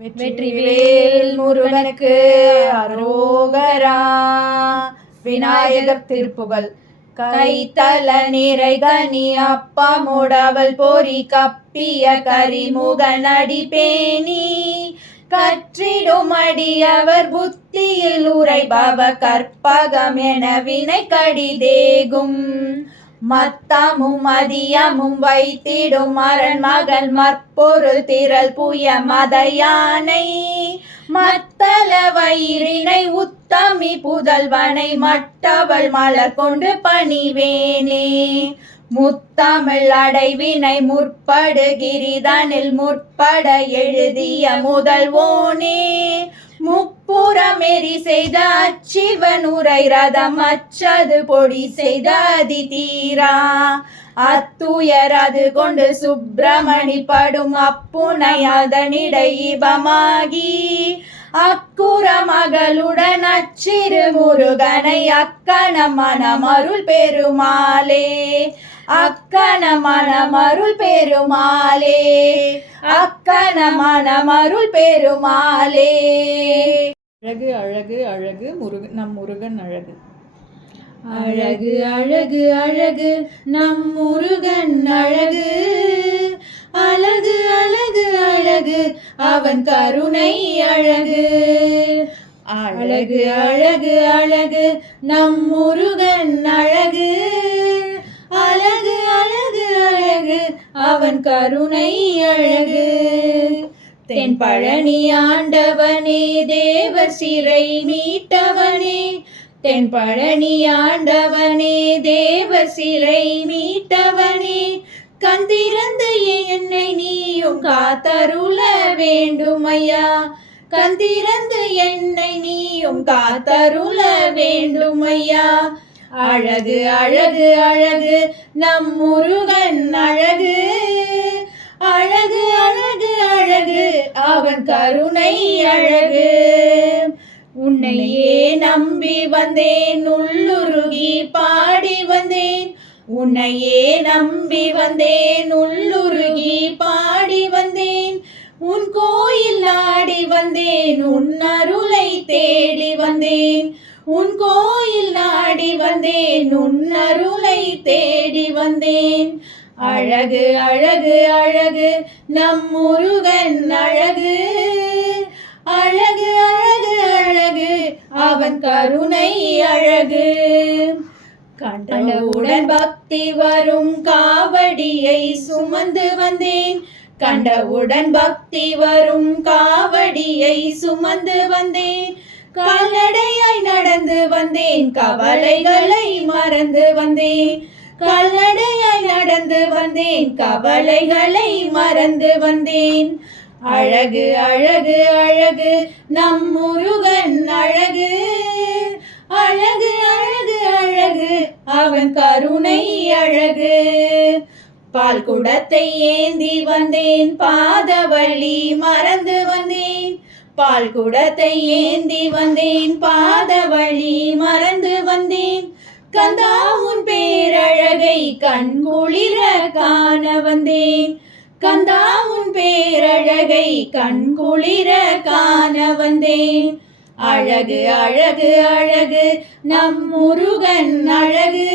வெற்றிவேல் முருகனுக்கு அரோகரா. விநாயகர் திருப்புகழ். கைத்தல நிறை கனி அப்பமுடவல் பொறி கப்பிய கரிமுகனடி பேணி கற்றிடும் அடியவர் புத்தியில் உரைபவ கற்பகம் என வினை கடிதேகும் மத்தமும் மதியமும் வைத்திடும் அரண் மகள் மற்பொருள் திரள் புய மதையானை மத்தள வயிறினை உத்தமி புதல்வனை மட்டவள் மலர் கொண்டு பணிவேனே. முத்தமிழ் அடைவினை முற்படுகிரிதனில் முற்பட எழுதிய முதல்வோனே முப்புறமெறி செய்த அச்சிவன் உரை ரதம் அச்சது பொடி செய்த அதி தீரா அத்துயரது கொண்டு சுப்பிரமணி படும் அப்புனை அதனிடை இபமாகி அக்குற மகளுடன் அச்சிறு முருகனை அக்கண மனமருள் பெருமாளே அக்கண மனமருள் பெருமாளே அக்கண மனமருள் பெருமாளே. அழகு அழகு அழகு நம் முருகன் அழகு. அழகு அழகு அழகு நம் முருகன் அழகு. அழகு அழகு அழகு அவன் கருணை அழகு. அழகு அழகு அழகு நம் முருகன் அழகு. அழகு அழகு அழகு அவன் கருணை அழகு. தென் பழனி ஆண்டவனே தேவர் சிறை மீட்டவனே தென் பழனி ஆண்டவனே தேவர் சிறை மீட்டவனே கந்திறந்து என்னை நீயும் காத்தருள வேண்டுமையா கந்திறந்து என்னை நீயும் காத்தருள வேண்டுமையா. அழகு அழகு அழகு நம் முருகன் அழகு. அழகு அழகு அழகு அவன் கருணை அழகு. உன்னையே நம்பி வந்தேன் உள்ளுருகி பாடி வந்தேன் உன்னையே நம்பி வந்தேன் உள்ளுருகி பாடி வந்தேன் உன் கோயில் நாடி வந்தேன் உன் அருளை தேடி வந்தேன் உன் கோயில் நாடி வந்தேன் உன் அருளை தேடி வந்தேன். அழகு அழகு அழகு நம் முருகன் அழகு. அழகு அழகு அழகு அவன் கருணை அழகு. கண்டவுடன் பக்தி வரும் காவடியை சுமந்து வந்தேன் கண்டவுடன் பக்தி வரும் காவடியை சுமந்து வந்தேன் கால்நடையாய் நடந்து வந்தேன் கவலைகளை மறந்து வந்தேன் கால்நடையாய் நடந்து வந்தேன் கவலைகளை மறந்து வந்தேன். அழகு அழகு அழகு நம் முருகன் அழகு. அழகு அழகு அழகு அவன் கருணை அழகு. பால் குடத்தை ஏந்தி வந்தேன் பாதவள்ளி மறந்து வந்தேன் பால் குடத்தை ஏந்தி வந்தேன் பாதவள்ளி மறந்து வந்தேன் கந்தா உன் பேரழகை கண்குளிர காண வந்தேன் கந்தா உன் பேரழகை கண்குளிர காண வந்தேன். அழகு அழகு அழகு நம் முருகன் அழகு.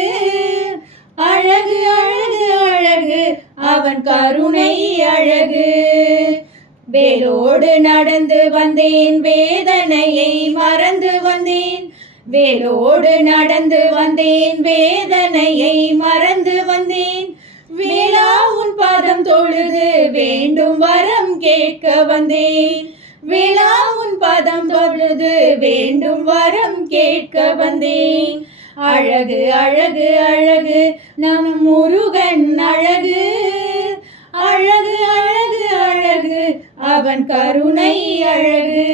அழகு அழகு அழகு அவன் கருணை அழகு. வேலோடு நடந்து வந்தேன் வேதனையை மறந்து வந்தேன் வேலோடு நடந்து வந்தேன் வேதனையை மறந்து வந்தேன் வேளா உன் பாதம் தொழுது வேண்டும் வரம் கேட்க வந்தேன் வேளா உன் பாதம் தொழுது வேண்டும் வரம் கேட்க வந்தேன். அழகு அழகு அழகு நம் முருகன் அழகு. அழகு அழகு அழகு அவன் கருணை அழகு.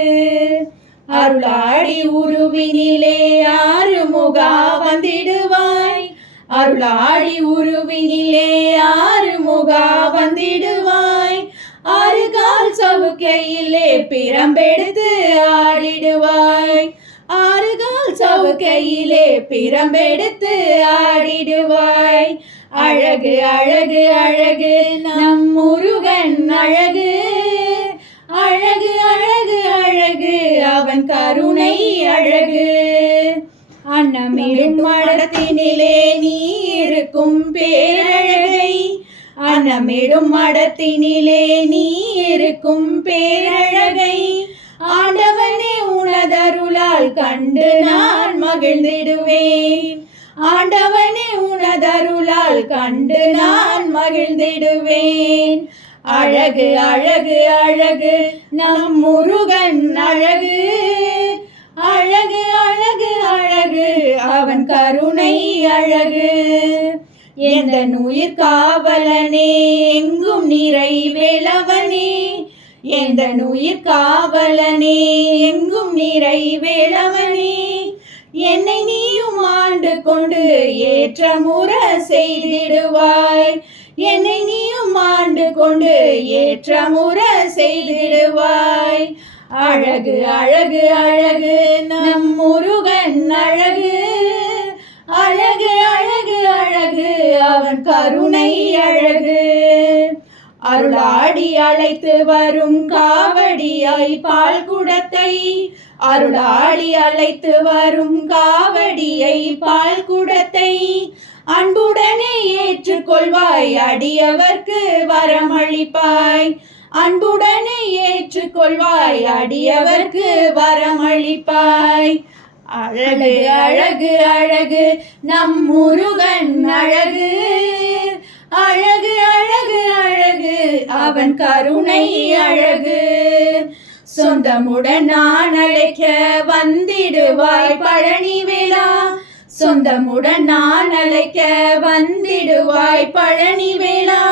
அருளாடி உருவினிலே ஆறுமுகா வந்திடுவாய் அருளாடி உருவினிலே ஆறுமுகா வந்திடுவாய் ஆறு கால் சவுக்கையிலே பிரம்பெடுத்து ஆடிடுவாய் ஆறு கால் சவுக்கையிலே பிரம்பெடுத்து ஆடிடுவாய். அழகு அழகு அழகு நம் முருகன் அழகு. அழகு அழகு அவன் கருணை அழகு. அன்னமிடும் மடத்தினிலே நீ இருக்கும் பேரழகை, அன்னமிடும் மடத்தினிலே நீ இருக்கும் பேரழகை, ஆண்டவனே உனதருளால் கண்டு நான் மகிழ்ந்திடுவேன். ஆண்டவனே உனதருளால் கண்டு நான் மகிழ்ந்திடுவேன். அழகு அழகு அழகு நம் முருகன் அழகு, அழகு அழகு அழகு அவன் கருணை அழகு. எந்த உயிர் காவலனே எங்கும் நிறைவேலவனே, எந்த உயிர் காவலனே எங்கும் நிறைவேலவனே, என்னை நீயும் ஆண்டு கொண்டு ஏற்றமுற செய்திடுவாய். என்னை நீயும் ஆண்டு கொண்டு ஏற்றமுற செய்திடுவாய். அழகு அழகு அழகு நம் முருகன் அழகு, அழகு அழகு அழகு அவன் கருணை அழகு. அருளாடி அழைத்து வரும் காவடியாய் பால் குடத்தை, அருளாடி அழைத்து வரும் காவடியை பால் குடத்தை, அன்புடனே ஏற்றுக்கொள்வாய் அடியவர்க்கு வரமளிப்பாய். அன்புடனே ஏற்றுக்கொள்வாய் அடியவர்க்கு வரமளிப்பாய். அழகு அழகு அழகு நம் முருகன் அழகு, அழகு அழகு அழகு அவன் கருணை அழகு. சொந்தமுடன் நான் அழைக்க வந்திடுவாய் பழனி வேளா, சொந்தமுடன் நான் அழைக்க வந்திடுவாய் பழனி வேளா.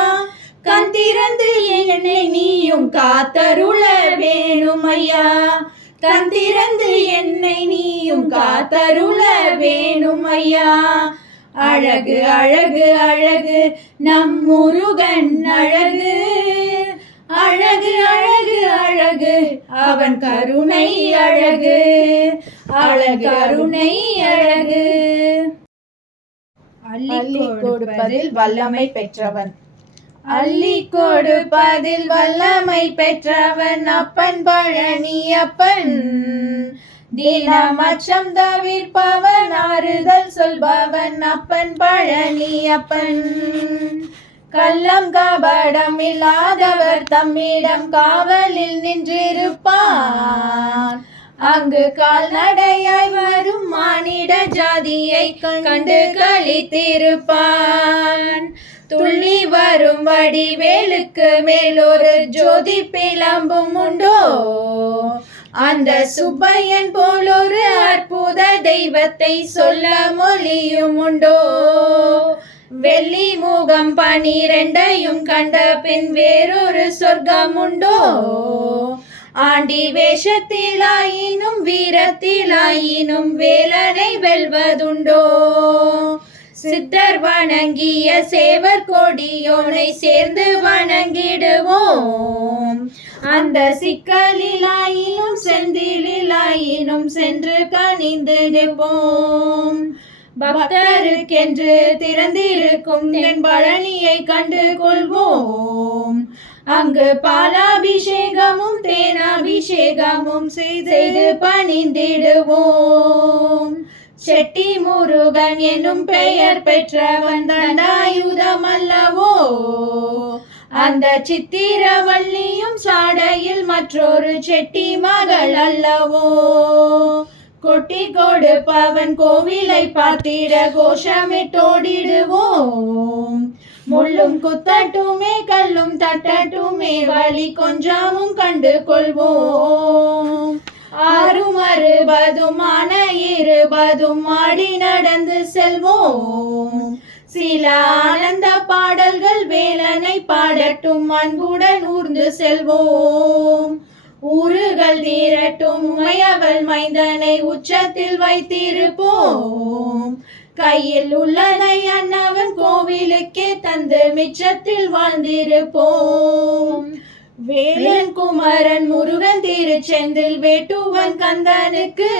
கண் திறந்து என்னை நீயும் காத்தருள வேணும் ஐயா, கண் திறந்து என்னை நீயும் காத்தருள வேணும் ஐயா. அழகு அழகு அழகு நம் முருகன் அழகு, அழகு அழகு அழகு அவன் கருணை அழகு, அழகு கருணை அழகு. அள்ளி கொடுப்பதில் வல்லமை பெற்றவன், அள்ளி கொடுப்பதில் வல்லமை பெற்றவன் அப்பன் பழனி அப்பன். தினம் அச்சம் தவிர்ப்பவன் ஆறுதல் சொல்பவன் அப்பன் பழனி அப்பன். கள்ளம் கபடம் இல்லாதவர் தம்மிடம் காவலில் நின்றிருப்பான். அங்கு கால்நடையாய் வரும் மானிட ஜாதியை கண்டு களித்திருப்பான். துள்ளி வரும் வடிவேலுக்கு மேலொரு ஜோதி பிளம்பும் உண்டோ, அந்த சுப்பையன் போலொரு அற்புத தெய்வத்தை சொல்ல மொழியும் உண்டோ. வெள்ளி முகம் 12 கண்ட பின் வேறொரு சொர்க்கம் உண்டோ. ஆண்டி வேஷத்திலாயினும் வீரத்திலாயினும் வேலனை வெல்வதுண்டோ. சித்தர் வணங்கிய சேவர் கொடியோனை சேர்ந்து வணங்கிடுவோம். அந்த சிக்கலிலாயினும் செந்திலாயினும் சென்று கனிந்து நிற்போம். பக்தருக்கென்று திறந்திருக்கும் தென் பழனியை கண்டு கொள்வோம். அங்கு பாலாபிஷேகமும் தேனாபிஷேகமும் செய்து பணிந்திடுவோம். செட்டி முருகன் என்னும் பெயர் பெற்றவன் தண்டாயுதம் அல்லவோ. அந்த சித்திரவள்ளியும் சாடையில் மற்றொரு செட்டி மகள் அல்லவோ. கொட்டி கொடுப்பவன் கோவிலை பார்த்திட கோஷமிட்டோடிடுவோம். முள்ளும் குத்தட்டுமே கல்லும் தட்டட்டுமே வழி கொஞ்சமும் கண்டு கொள்வோம். 660 20 ஆடி நடந்து செல்வோம். சில ஆனந்த பாடல்கள் வேலனை பாடட்டும் அன்புடன் ஊர்ந்து செல்வோம். ஊறுகள் தீரட்டும் உமையவள் மைந்தனை உச்சத்தில் வைத்திருப்போம். கையில் உள்ளதை அண்ணவன் கோவிலுக்கே தந்து மிச்சத்தில் வாழ்ந்திருப்போம். வேலன் குமரன் முருகன் திருச்செந்தில் வேட்டுவன் கந்தனுக்கு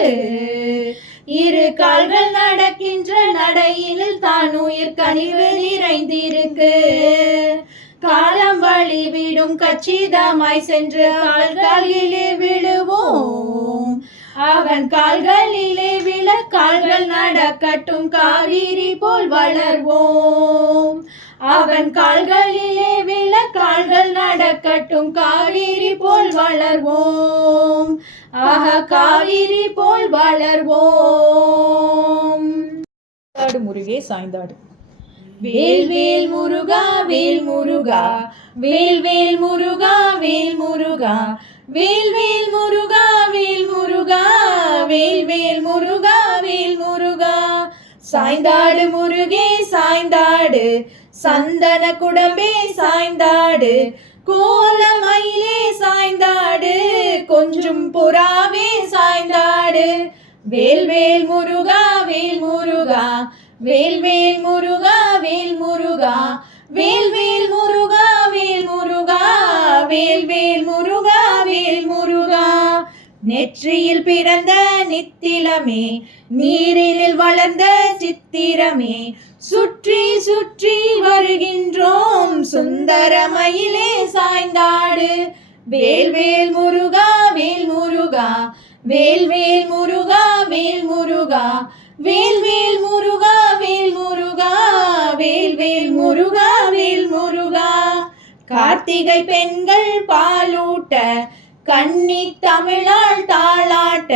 2 கால்கள் நடக்கின்ற நடையினில் தான் உயிர் கனிவு நிறைந்திருக்கு. காலம் வழி விடும் கச்சிதமாய் சென்று கால்களிலே விழுவோம். அவன் கால்களிலே விழ கால்கள் நடக்கட்டும் காவிரி போல் வளர்வோம். அவன் கால்களிலே விழ கால்கள் நடக்கட்டும் காவிரி போல் வளர்வோம். காவிரி போல் வளர்வோம். முருகே சாய்ந்தாடு. வேல் வேல் முருகா வேல் முருகா வேல் வேல் முருகா வேல் முருகா வேல் வேல் முருகா வேல் முருகா வேல் வேல் முருகா வேல் முருகா. சாய்ந்தாடு முருகே சாய்ந்தாடு சந்தன குடம்பே சாய்ந்தாடு கோலமயிலே சாய்ந்தாடு கொஞ்சம் புறாவே சாய்ந்தாடு. வேல் வேல் முருகா வேல் முருகா வேல் வேல் முருகா வேல் முருகா வேல் வேல் முருகா வேல் முருகா வேல் வேல் முருகா வேல் முருகா. நெற்றியில் பிறந்த நித்திலமே நீரில் வளர்ந்த சித்திரமே சுற்றி சுற்றி வருகின்றோம் சுந்தரமயிலே சாய்ந்தாடு. வேல் வேல் முருகா வேல் முருகா வேல் வேல் முருகா வேல் முருகா வேல் வேல் முருகா வேல் முருகா வேல் வேல் முருகா வேல் முருகா. கார்த்திகை பெண்கள் பாலூட்ட கன்னி தமிழால் தாளாட்ட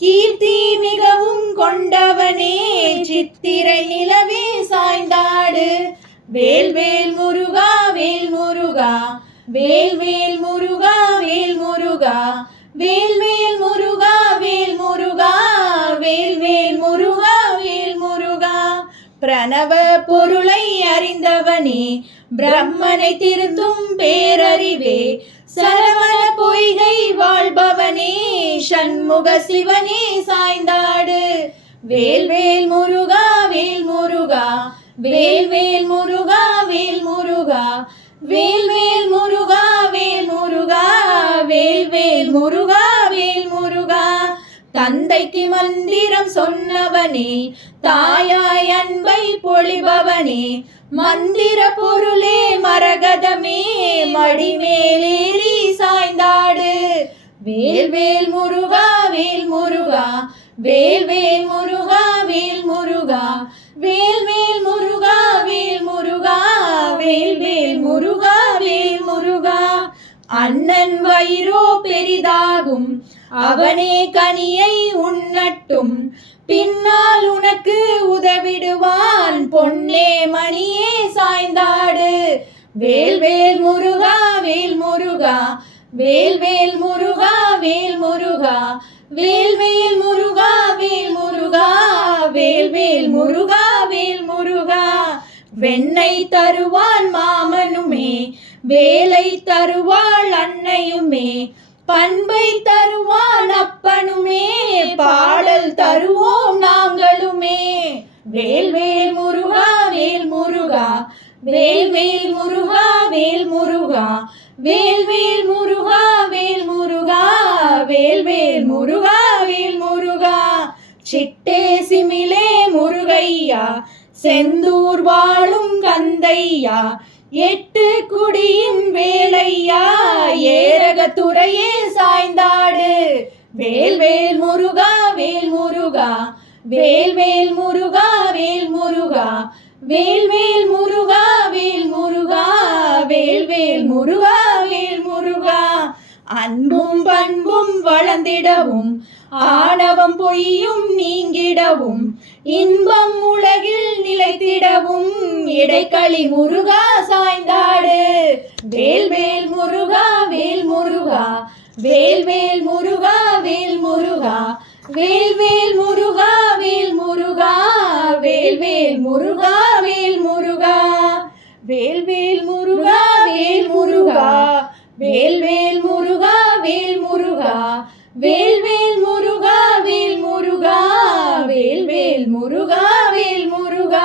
கீர்த்தி மிகவும் கொண்டவனே சித்திரை நிலவே சாய்ந்தாடு. வேல் வேல் முருகா வேல் முருகா வேல் வேல் முருகா வேல் முருகா வேல் வேல் முருகா வேல் முருகா வேல் வேல் முருகா வேல் முருகா. பிரணவ பொருளை அறிந்தவனே பிரம்மனை திருத்தும் பேரறிவே சரவண பொய்கை வாழ்பவனே சண்முக சிவனே சாய்ந்தாடு. வேல் வேல் முருகா வேல் முருகா வேல் வேல் முருகா வேல் முருகா வேல் வேல் முருகா வேல் முருகா வேல் வேல் முருகா வேல் முருகா. தந்தைக்கு மந்திரம் சொன்னவனே தாயாய் அன்பை பொழிபவனே மந்திர பொருளே மரகதமே மடிமேலேறி சாய்ந்தாடு. வேல் வேல் முருகா வேல் முருகா வேல் வேல் முருகா வேல் முருகா வேல் வேல் முருகா வேல் முருகா வேல் வேல் முருகா வேல் முருகா. அண்ணன் வயிறோ பெரிதாகும் அவனே கனியை உண்ணட்டும் பின்னால் உனக்கு உதவிடுவான் பொன்னே மணியே சாய்ந்தாடு. வேல் வேல் முருகா வேல் முருகா வேல் வேல் முருகா வேல் முருகா வேல் வேல் முருகா வேல் முருகா வேல் வேல் முருகா வேல் முருகா. வெண்ணை தருவான் மாமனுமே வேலை தருவாள் அன்னையுமே பண்பை தருவான் அப்பனுமே பாடல் தருவோம் நாங்களுமே. வேல் வேல் முருகா வேல் முருகா வேல் வேல் முருகா வேல் முருகா வேல் வேல் முருகா வேல் முருகா வேல் வேல் முருகா வேல் முருகா. சிட்டே சிமிலே முருகையா செந்தூர் வாழும் கந்தையா எட்டு குடியின் வேலையா ஏரகத்துறையே சாய்ந்தாடு. வேல் வேல் முருகா வேல் முருகா வேல் வேல் முருகா வேல் முருகா வேல் வேல் முருகா வேல் முருகா வேல் வேல் முருகா வேல் முருகா. அன்பும் பண்பும் வளர்ந்திடவும் ஆணவம் பொய்யும் நீங்கிடவும் இன்பம் உலகில் நிலைத்திடவும் இடைக்களி முருகா சாய்ந்தாடு. வேல் வேல் முருகா வேல் முருகா வேல் வேல் முருகா வேல் முருகா வேல் வேல் முருகா வேல் முருகா வேல் வேல் முருகா வேல் முருகா வேல் வேல் முருகா வேல் முருகா வேல் வேல் முருகா வேல் முருகா வேல் வேல் முருகா வேல் முருகா வேல் வேல் முருகா வேல் முருகா.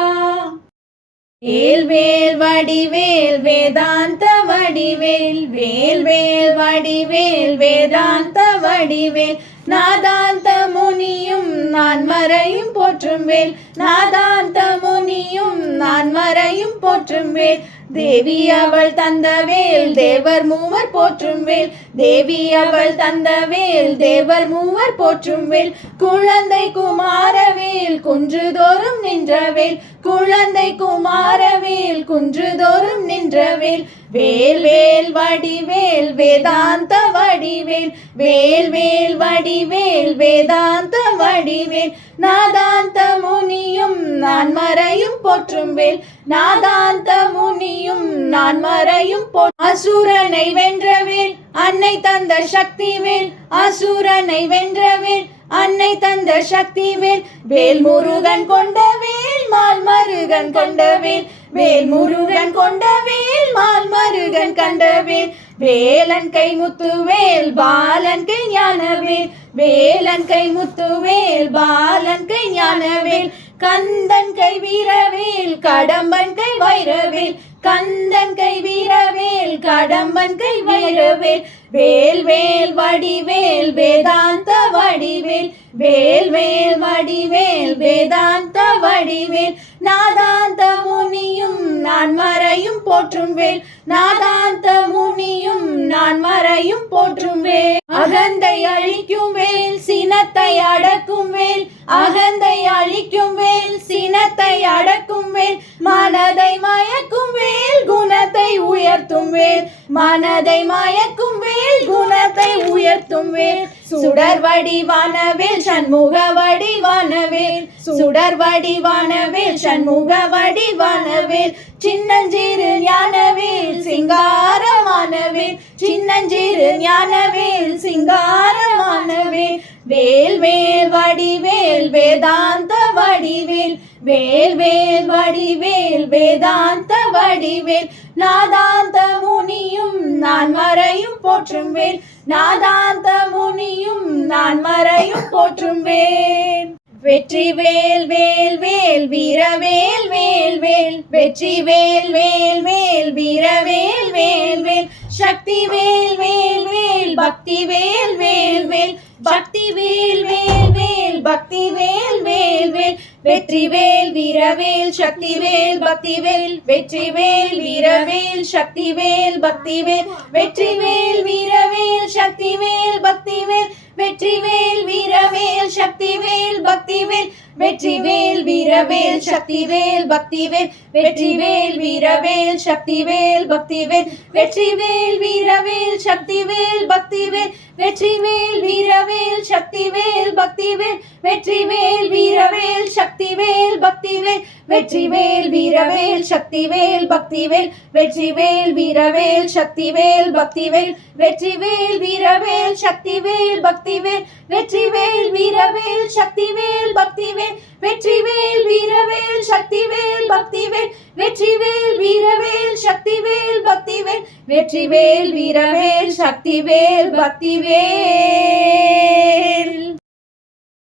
வேல் வேல் வடிவேல் வேதாந்த வடிவேல் வேல் வேல் வடிவேல் வேதாந்த வடிவேல் நாதாந்த முனியும் நான் மறையும் போற்றும் வேல் நாதாந்த முனியும் நான் மறையும் போற்றும் வேல் தேவி அவள் தந்த வேல் தேவர் மூவர் போற்றும் வேல் தேவி அவள் தந்த வேல் தேவர் மூவர் போற்றும் வேல் குழந்தை குமாரவேல் குன்றுதோறும் நின்றவேல் குழந்தை குமாரவேல் குன்றுதோறும் நின்றவேல் வேல் வேல் வடிவேல் வேதாந்த வடிவேல் வேல் வேல் வடிவேல் வேதாந்த வடிவேல் நாதாந்த முனியும் நான் மறையும் போற்றும் வேல் நாதாந்த முனியும் நான் மறையும் அசுரனை வென்றவேல் அன்னை தந்த சக்தி வேல் அசுரனை வென்றவேல் அன்னை தந்த சக்தி வேல் வேல் முருகன் கொண்ட வேல் மால் மருகன் கொண்ட வேல் வேல் முருகன் கொண்ட வேல் மால் மருகன் கண்ட வேல் வேலன் கை முத்து வேல் பாலன் கை ஞானவேல் வேலன் கை முத்து வேல் பாலன் கை ஞானவேல் கந்தன் கை வீரவேல் கடம்பன் கை வைரவேல் கந்தன் கை வீரவேல் கடம்பன் கை வைரவேல் வேல் வேல் வடிவேல் வேதாந்த வடிவேல் வேல் வேல் வடிவேல் வேதாந்த வடிவேல் நாதாந்த முனியும் நான் மறையும் போற்றும் வேல் நாதாந்த முனியும் நான் மறையும் போற்றும் வேல் அகந்தை அழிக்கும் வேல் சினத்தை அடக்கும் வேல் அகந்தை அழிக்கும் வேல் சினத்தை அடக்கும் வேல் மனதை மயக்கும் வேல் குணத்தை உயர்த்தும் வேல் மனதை மயக்கும் வேல் குணத்தை உயர்த்தும் வேல் சுடர் வடிவான வேல் சண்முக வடிவான வேல் சுடர் வடிவான வேல் சண்முக வடிவான வேல் சின்னஞ்சிறு ஞானவேல் சிங்காரமான வேல் சின்னஞ்சிறு ஞானவேல் சிங்காரமான வேல் வேல் வேல் வடிவேல் வேதாந்த வடிவேல் வேல் வேல் வடிவேல் வேதாந்த வடிவேல் நாதாந்த முனியும் நான் மறையும் போற்றும் வேல் நாதாந்த முனியும் நான் மறையும் போற்றும் வேல் வெற்றி வேல் வேல் வேல் வீரவேல் வேல் வேல் வெற்றி வேல் வேல் வேல் வீரவேல் வேல் வேல் சக்தி வேல் வேல் வேல் பக்தி வேல் வேல் வேல் பக்தி வேல் வேல் வேல் பக்தி வேல் வேல் வேல் வெற்றி வேல் வீரவேல் சக்தி வேல் பக்தி வேல் வெற்றி வேல் வீரவேல் சக்தி வேல் பக்தி வேல் வெற்றி வேல் வீரவேல் சக்தி வேல் பக்தி வேல் வெற்றி வேல் வீரவேல் சக்தி வேல் பக்தி வேல் வெற்றி வேல் வீரவேல் சக்தி வேல் பக்தி வேல் வெற்றி வேல் வீரவேல் சக்தி வேல் பக்தி வேல் வெற்றி வேல் வீரவேல் சக்தி வேல் பக்தி வேல் வெற்றி வேல் வீரவேல் சக்தி வேல் பக்தி வேல் வெற்றி வேல் வீரவேல் சக்தி வேல் பக்தி வேல் வெற்றி வேல் வீரவேல் சக்தி வேல் பக்தி வேல் வெற்றி வேல் வீரவேல் சக்தி வேல் பக்தி வேல் வெற்றி வேல் வீரவேல் சக்தி வேல் பக்தி வேல் வெற்றி வேல் வீரவேல் சக்தி வேல் பக்தி வேல் வெற்றி வேல் வீரவேல் சக்தி வேல் பக்தி வேல் வெற்றி வேல் வீரவேல் சக்தி வேல் பக்தி வேல் வெற்றி வேல் வீரவேல் சக்தி வேல் பக்தி வேல்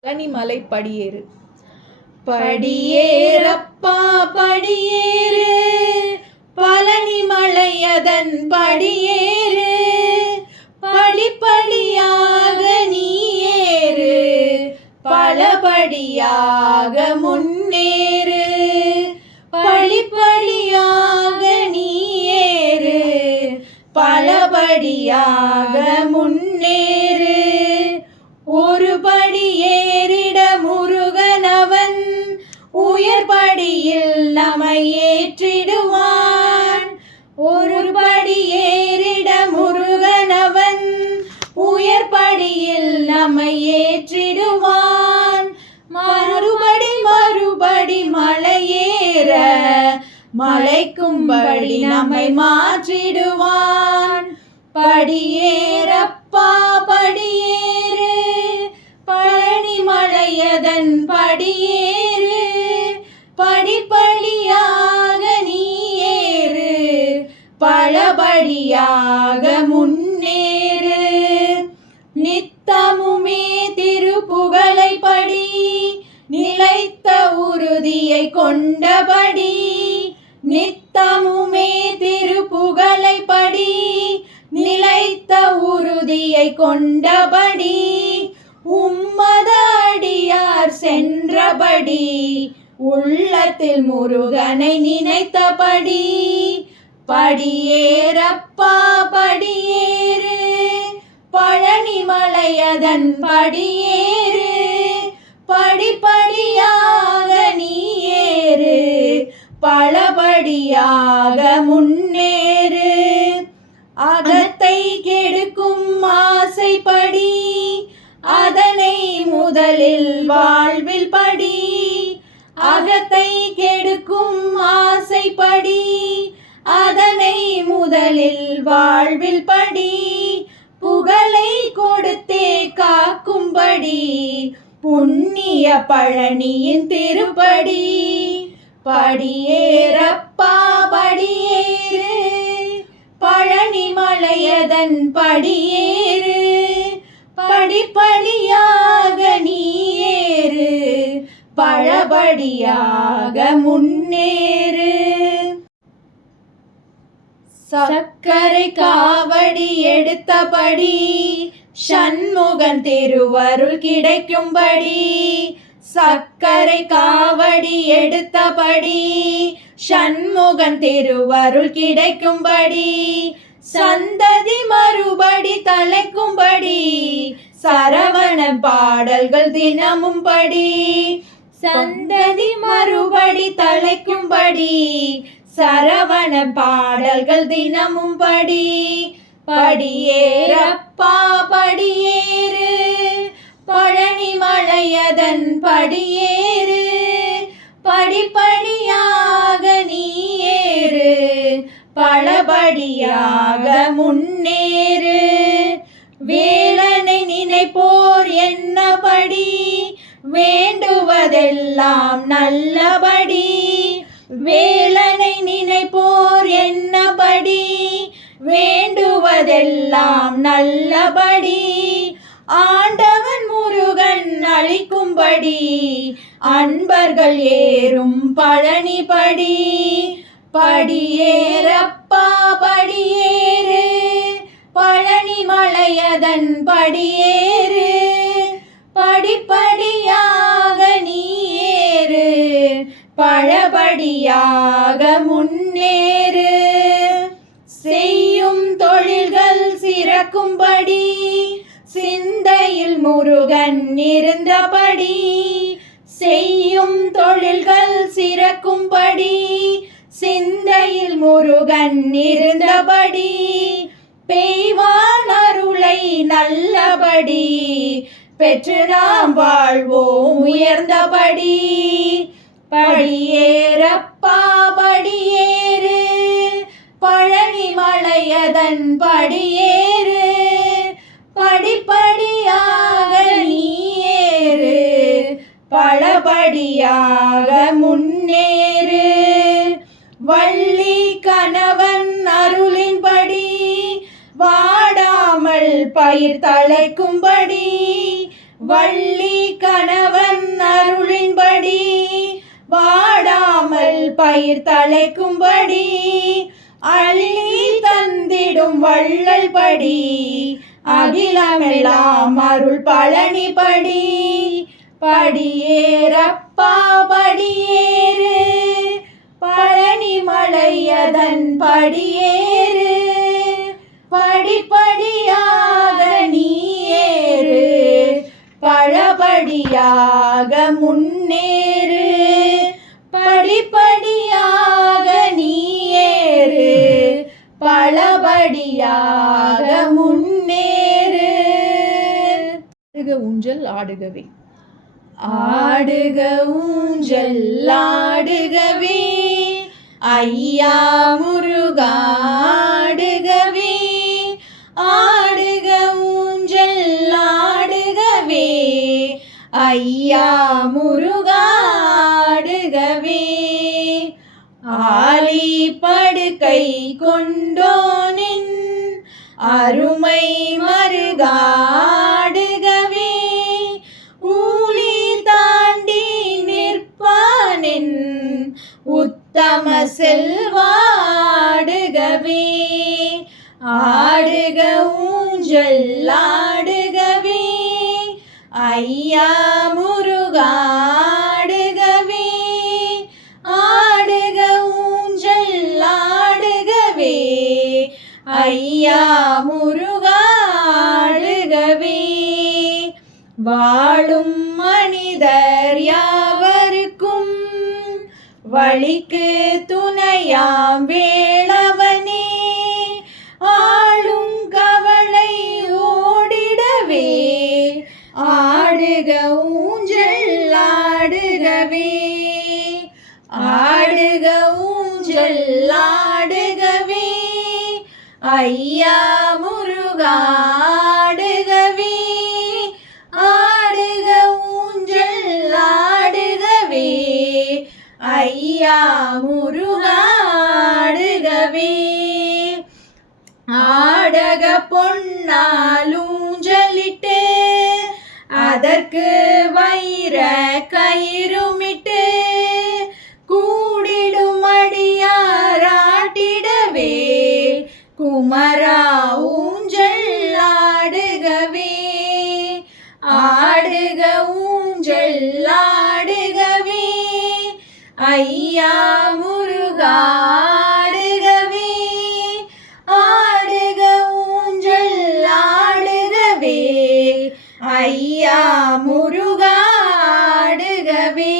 பழனிமலை படியேறு படியேறப்பா படியேறு பழனிமலையதன் படியேறு படிப்படியாக நீ ஏறு பலபடியாக முன்னேறு படிப்படியாக நீ ஏறு பலபடியாக முன்னேறு ஒரு படி ஏறிட முருகனவன் உயர் படியில் நம்மை ஏற்றிடுவான் ஒரு படி ஏறிட முருகனவன் உயர் படியில் நம்மை ஏற்றிடுவான் மறுபடி மறுபடி மலையேற மலைக்கும்படி நம்மை மாற்றிடுவான் படியேறப்பா படியேறு பழனிமலையதன் படியேறு படிப்படியாக நீ ஏறு பலபடியாக முன்னேறு நித்தமுமே திருப்புகழை படி நிலைத்த உறுதியை கொண்டபடி நித்தமுமே திருப்புகழை படி நிலைத்த உறுதியை கொண்டபடி பழபடி உள்ளத்தில் முருகனை நினைத்தபடி படியேறப்பா படியேறு பழனி மலையதன் படியேறு படிப்படியாக நீ ஏறு பலபடியாக முன்னேறு அகத்தை கெடுக்கும் ஆசைப்படி அதனை முதலில் வாழ்வில் படி அகத்தை கெடுக்கும் ஆசைப்படி அதனை முதலில் வாழ்வில் படி புகழை கொடுத்தே காக்கும்படி புண்ணிய பழனியின் திருப்படி படியேறப்பா படியேறு பழனி மலையதன் படியேறு படிப்படியாக நீ ஏறு பழபடியாக முன்னேறு சக்கரை காவடி எடுத்தபடி சண்முகன் திருவருள் கிடைக்கும்படி சக்கரை காவடி எடுத்தபடி சண்முகன் திருவருள் கிடைக்கும்படி சந்ததி மறுபடி தலைக்கும்படி சரவண பாடல்கள் தினமும் படி சந்ததி மறுபடி தலைக்கும்படி சரவண பாடல்கள் தினமும் படி படியேறப்பா படியேறு பழனி மலையதன் படியேறு படிப்படியாக நீ ஏறு பலபடியாக முன்னேறு வேலனை நினைப்போர் என்னபடி வேண்டுவதெல்லாம் நல்லபடி வேலனை நினைப்போர் என்னபடி வேண்டுவதெல்லாம் நல்லபடி ஆண்டவன் முருகன் அளிக்கும்படி அன்பர்கள் ஏறும் பழனிபடி படியேறப்பா படியேறு பழனி மலையதன் படியேறு படிப்படியாக நீ ஏறு பழபடியாக முன்னேறு செய்யும் தொழில்கள் சிறக்கும்படி சிந்தையில் முருகன் இருந்தபடி செய்யும் தொழில்கள் சிறக்கும்படி சிந்தையில் முருகன் இருந்தபடி பெய்வான் அருளை நல்லபடி பெற்று நாம் வாழ்வோம் உயர்ந்தபடி படியேறப்பா படியேறு பழனி மலையதன் படியேறு படிப்படியாக நீ ஏறு பலபடியாக முன்னேறு வள்ளி கணவன் அருளின்படி வாடாமல் பயிர் தழைக்கும்படி வள்ளி கணவன் அருளின்படி வாடாமல் பயிர் தழைக்கும்படி அள்ளி தந்திடும் வள்ளல் படி அகிலமெல்லாம் அருள் பழனிபடி படியேறப்பா படியேறு பழனி மலையதன் படியேறு படிப்படியாக நீ ஏறு பழபடியாக முன்னேறு படிப்படியாக நீ ஏறு பழபடியாக முன்னேறு. ஊஞ்சல் ஆடுகவே ஆடுக ஊஞ்சல் ஆடுகவே ஐயா முருகா ஆடுகவே ஆடுக ஊஞ்சல் ஆடுகவே ஐயா முருகா ஆடுகவே ஆலி படுக்கை கொண்டோனின் அருமை மருகாடுகவே ஊழி தாண்டி நிற்பானின் உத்தம செல்வாடுகவே ஆடுக ஊஞ்சல் ஆடுகவே ஐயா முருகா வாழும் மனிதர் யாவருக்கும் வழிக்கு துணையாம் வேளவனே, ஆளும் கவலை ஓடிடவே ஆடுக ஊஞ்சல் ஆடுகவே, ஆடுக ஊஞ்சல் ஆடுகவே, ஐயா முருகா ஆடுகவே, ஆடுக ஊஞ்சல் ஆடுகவே, ஐயா முருகா ஆடுகவே, ஆடக பொன்னாலூஞ்சலிட்டு அதற்கு வைர கயிறுமிட்டு கூடிடும் அடியாராட்டிடவே குமரா ஊஞ்சல் ஆடுகவே, ஆடுக ஊஞ்சல் ஆடுகவே, ஐயா முருகா ஆடுகவே, ஆடுக ஊஞ்சல் ஆடுகவே, ஐயா முருகா ஆடுகவே,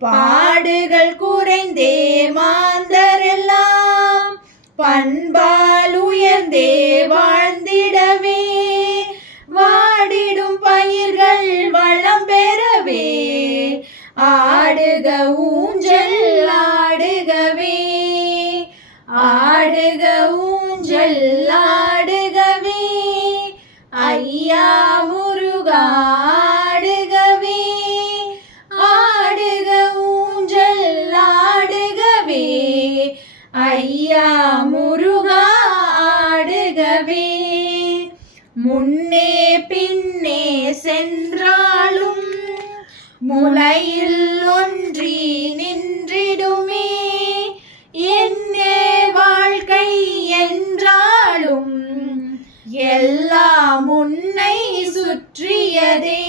பாடுகள் குறைந்தே மாந்தரெல்லாம் பண்பால் உயர்ந்தே வாழ்ந்திடவே, வாடிடும் பயிர்கள் வளம் பெறவே ஆடுக ஊஞ்சல் ஆடுகவே, ஆடுக ஊஞ்சல் ஆடுகவே, ஐயா முருகா ஆடுகவே, ஆடுக ஊஞ்சல் ஆடுகவே, ஐயா முருகா ஆடுகவே, முன்னே பின்னே சென்றாலும் முளையில் ஒன்றி நின்றிடுமே, என்னே வாழ்க்கை என்றாலும் எல்லாம் உன்னை சுற்றியதே,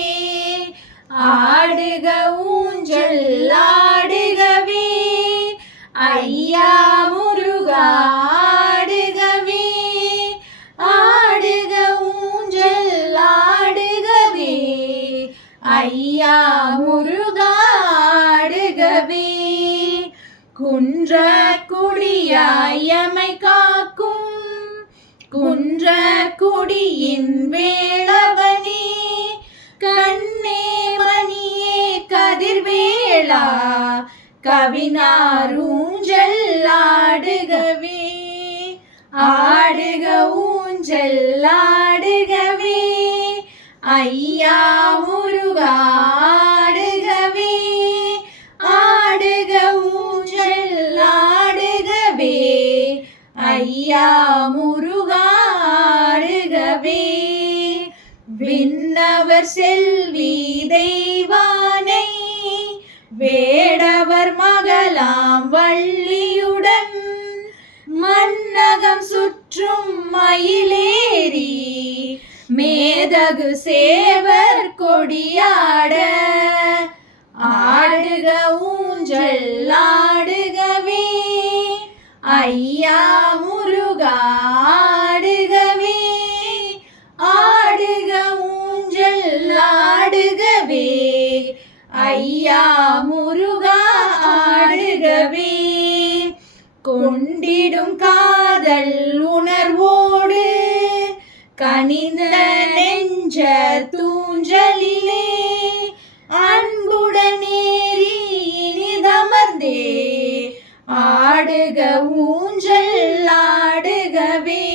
ஆடுக ஊஞ்சல் ஆடுகவே, ஐயா முருகா ஆடுகவே, ஆடுக ஊஞ்சல் ஆடுகவே, ஐயா முருகா ஆடுகவே, குன்ற குடியாயமை காக்கும் குன்ற குடியின் வேளவனே, கண்ணே மணியே கதிர்வேளா கவினார் ஊஞ்சல் ஆடுகவே, ஆடுக ஊஞ்சல் ஆடுகவே, ஐயா முருகா ஆடுகவே, ஆடுக ஊஞ்சல் ஆடுகவே, ஐயா முருகா ஆடுகவே, விண்ணவர் செல்வி தெய்வானை வேடவர் மகளாம் வள்ளியுடன் மன்னகம் சுற்றும் மயிலேறி மேதகு சேவர் கொடியாட, ஆடுக ஊஞ்சல் ஆடுகவே, ஐயா முருகா ஆடுகவே, ஆடுக ஊஞ்சல் ஆடுகவே, ஐயா முருகா ஆடுகவே, கொண்டிடும் காதல் உணர்வோடு கனிந்த நெஞ்ச தூஞ்சலிலே அன்புடனேறி இனிதமர்ந்தே ஆடுக ஊஞ்சல் ஆடுகவே,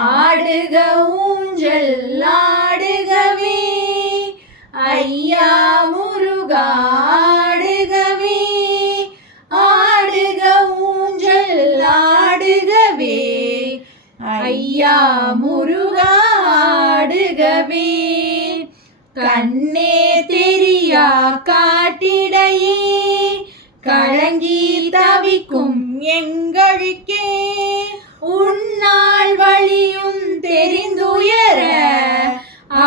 ஆடுக ஊஞ்சல் ஆடுகவே, ஐயா முருகா ஆடுகவே, ஆடுக ஊஞ்சல் ஆடுகவே, ஐயா முருகா ஆடுகவே, கண்ணே தெரியா காட்டிடையே கலங்கி தவிக்கும் எங்களுக்கே உன்னால் வழியும் தெரிந்துயர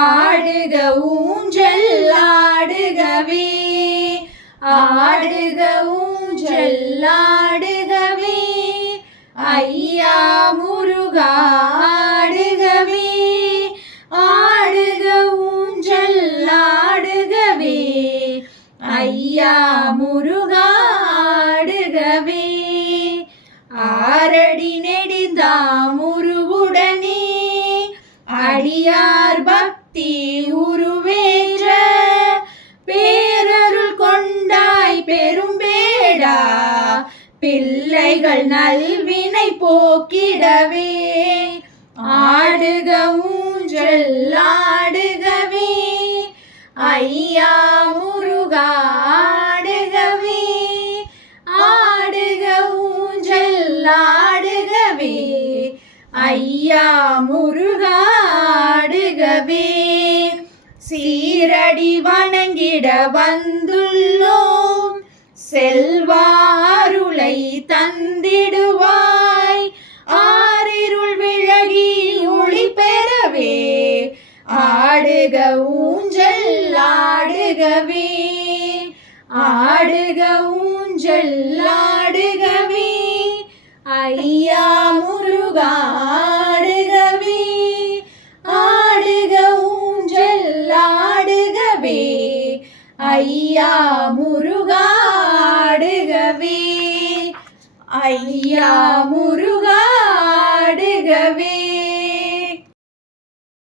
ஆடுக ஊஞ்சல் ஆடுகவே, ஆடுக ஊஞ்சல் ஆடுகவே, ஐயா முருகா ஆடுகவே, ஆடுக ஐயா முருகாடுகவே ஆரடி நெடிந்தாமுருவுடனே அடியார் பக்தி உருவேற்ற பேரருள் கொண்டாய் பெரும்பேடா பிள்ளைகள் நல்வினை போக்கிடவே ஆடுக ஊஞ்சல் ஆடுகவே ஐயா முருகா ஆடுகவே ஆடுக ஊஞ்சல் ஆடுகவே ஐயா முருகா ஆடுகவே சீரடி வணங்கிட வந்துள்ளோம் செல்வாருளை தந்திடுவாய் ஆரிருள் விலகி ஒளி பெறவே ஆடுக ஊஞ்சல் ஆடுகவே ஆடுக ஊஞ்சல் ஆடுகவே ஐயா முருகா ஆடுகவே ஆடுக ஊஞ்சல் ஆடுகவே ஐயா முருகா ஆடுகவே ஐயா முருகா ஆடுகவே